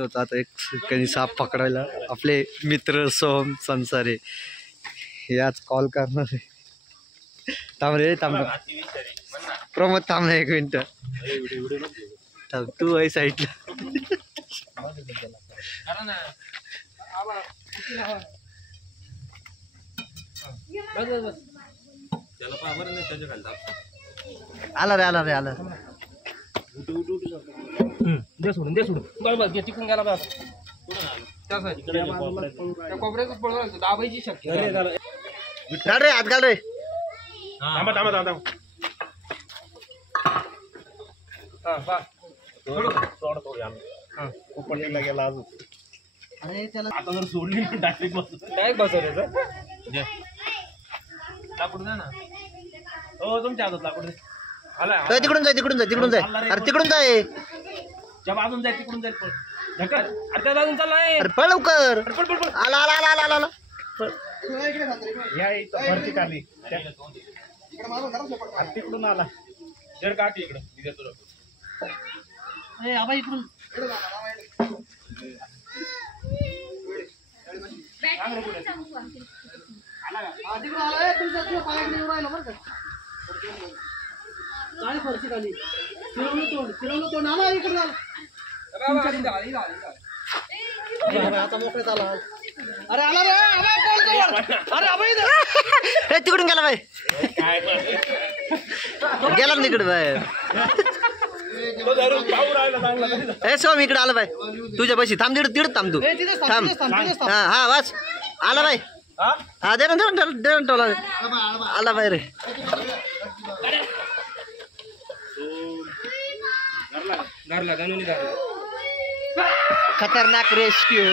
होता आता एक कधी साप पकडायला आपले मित्र सोहम संसारे हे आज कॉल करणार आहे. थांब रे थांब प्रमोद थांब ना 1 मिनिट थांब तू आहे साईडला. आला रे आला दे सोडून बरोबर तिकून गेला बस कोपऱ्यातच पडलो दाबायची शक्यता घाल रे हात घाल रे. थांबा गेला अजून अरे त्याला आता जर सोडली ना डायरेक्ट बसवलं लाकूड ना हो तुमच्या हातात लाकूड आला तिकडून जाय अरे तिकडून जाय जब अजून जाय तिकडून जाईल पण ढकल अरे त्याला अजून चाललाय अरे पळ लवकर. पळ आला या इथं वरती खाली तिकडून आला जर काठी इकडं मी देतो ए आबा इकडून आता मोकळे चाला. अरे आला रे तिकडून गेला बाय गेला ना तिकडे बाय. ए सोम इकडे आला बाय तुझ्या पैसे थांब तिकडे थांब तू थांब हा वाच आला बाय हा दे ना टोला आला बाय रे. खतरनाक रेस्क्यू.